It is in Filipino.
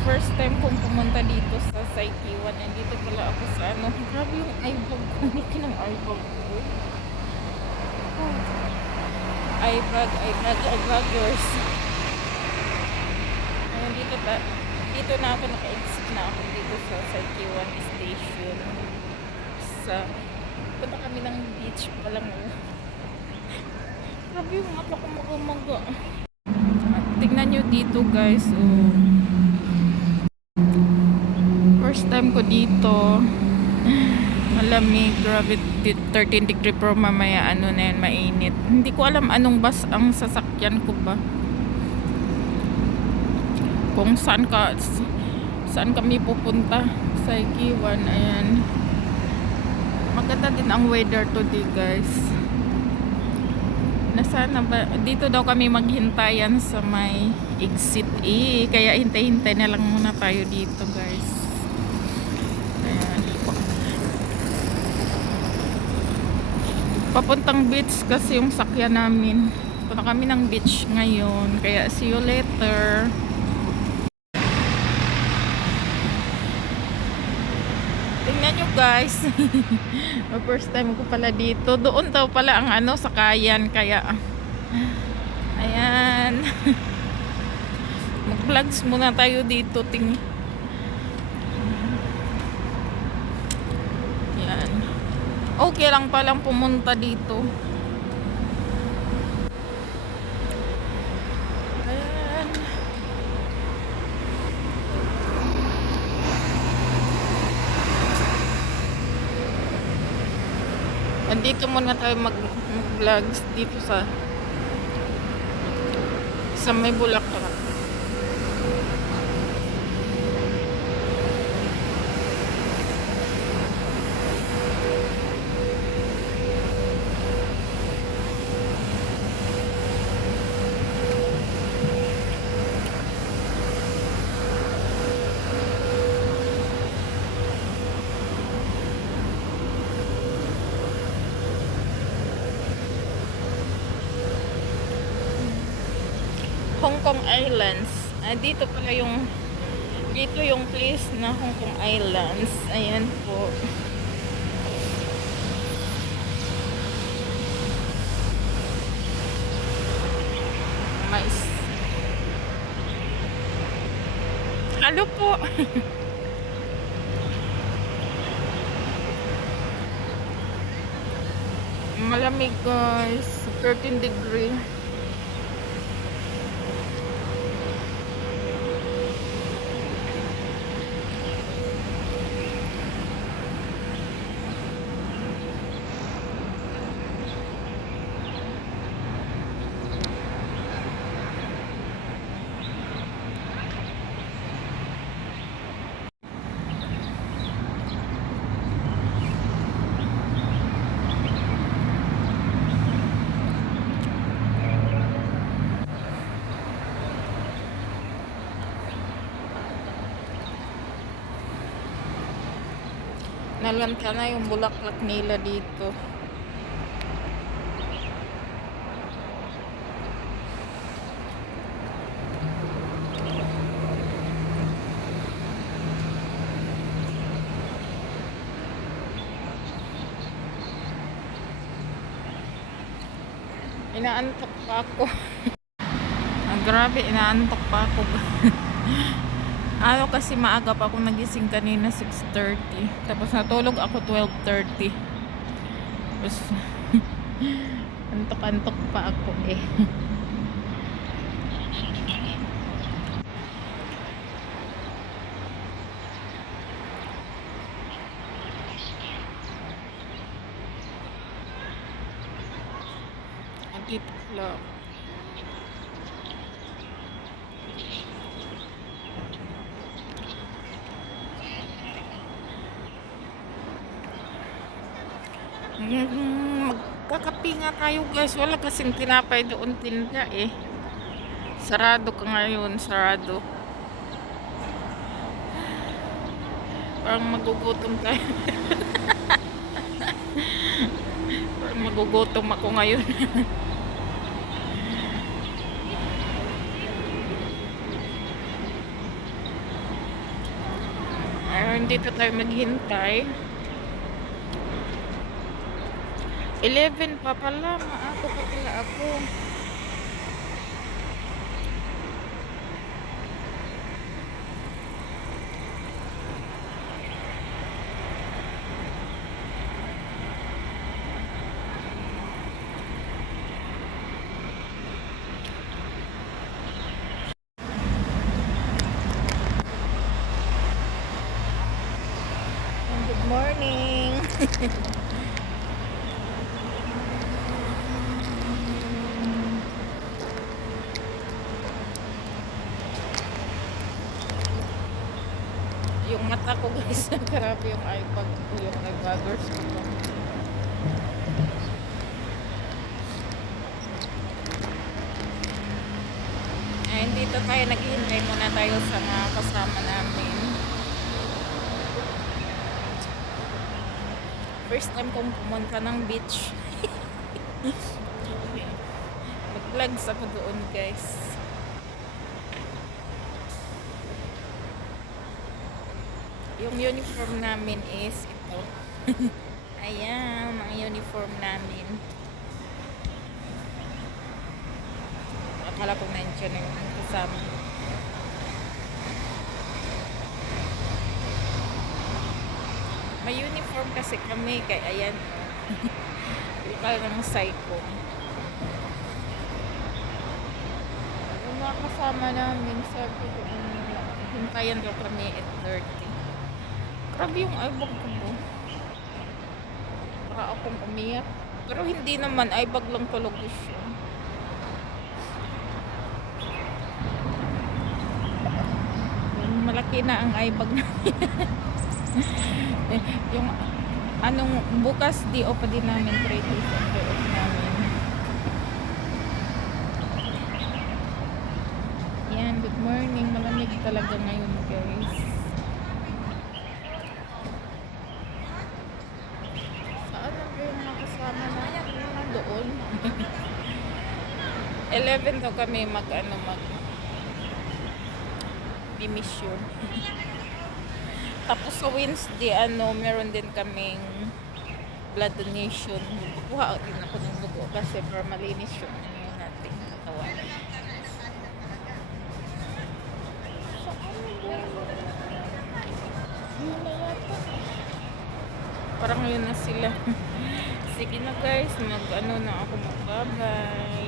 First time kong pumunta dito sa Saikiwan. Nandito pala ako sa ano. Grabe yung eyebag ko. Laki ng eyebag ko. Oh. Eyebaggers. Ayan, dito na ako naka-exit na ako dito sa Saikiwan Station. Punta kami ng beach pa lang. Grabe yung mata ko mag-umaga. At tingnan nyo dito guys. Oh. First time ko dito. Malamig, grabe, 13 degree pro, mamaya ano na yan, mainit. Hindi ko alam anong bus ang sasakyan ko ba. Kung saan kami pupunta sa Ikiwan. Ayan. Maganda din ang weather today guys. Nasaan ba? Dito daw kami maghintayan sa may exit E. Kaya hintay-hintay na lang muna tayo dito guys. Papuntang beach kasi yung sakyan namin. Punta kami ng beach ngayon. Kaya see you later. Tingnan nyo guys. First time ko pala dito. Doon daw pala ang ano, sakayan. Kaya ayan. Mag-vlogs muna tayo dito. Okay lang palang pumunta dito. Ayan. Andito muna tayo mag-vlogs dito sa may Bulacan. Hong Kong Islands. Dito pala yung place na Hong Kong Islands. Ayan po. Mais. Halo po. Malamig guys. 13 degree. Nalanta na yung bulaklak nila dito. Inaantok pa ako. Grabe, inaantok pa ako. Ayaw kasi maaga pa ako nagising kanina 6:30. Tapos natulog ako 12:30. Tapos antok-antok pa ako eh. Dito lang. Magkakape nga tayo guys. Wala kasing tinapay doon tinda eh. Sarado ka ngayon, sarado. Parang magugutom tayo. Parang magugutom ako ngayon. Ayun, dito tayo maghintay. 11 pa pala, maato pa pala ako. Good morning. Yung mata ko guys, grabe yung iPad ko, yung eyebaggers ko. Ayun, dito tayo naghihintay muna tayo sa mga kasama namin. First time kong pumunta ng beach. Mag-vlogs ako doon guys. Yung uniform namin is ito. Ayan, ang uniform namin. Akala ko nandiyan na yung kasama. May uniform kasi kami, kaya ayan. Lokal ng psycho. Yung mga kasama namin, sabi ko, hintayan daw kami at 30. Grabe yung eyebag ko mo. Para akong umiyak. Pero hindi naman, eyebag lang talaga siya. Yung malaki na ang eyebag namin. Yung anong bukas di pa din namin 3 days after off namin. Yan, good morning. Malamig talaga ngayon guys. Saan ang yung makasama natin? Doon. 11 daw kami mag mission. Tapos sa Wednesday, meron din kaming blood donation. Kuha din ako ng dugo kasi para malinis yung natin katawan. Parang yun na sila. Sige na guys, na ako, magbabay.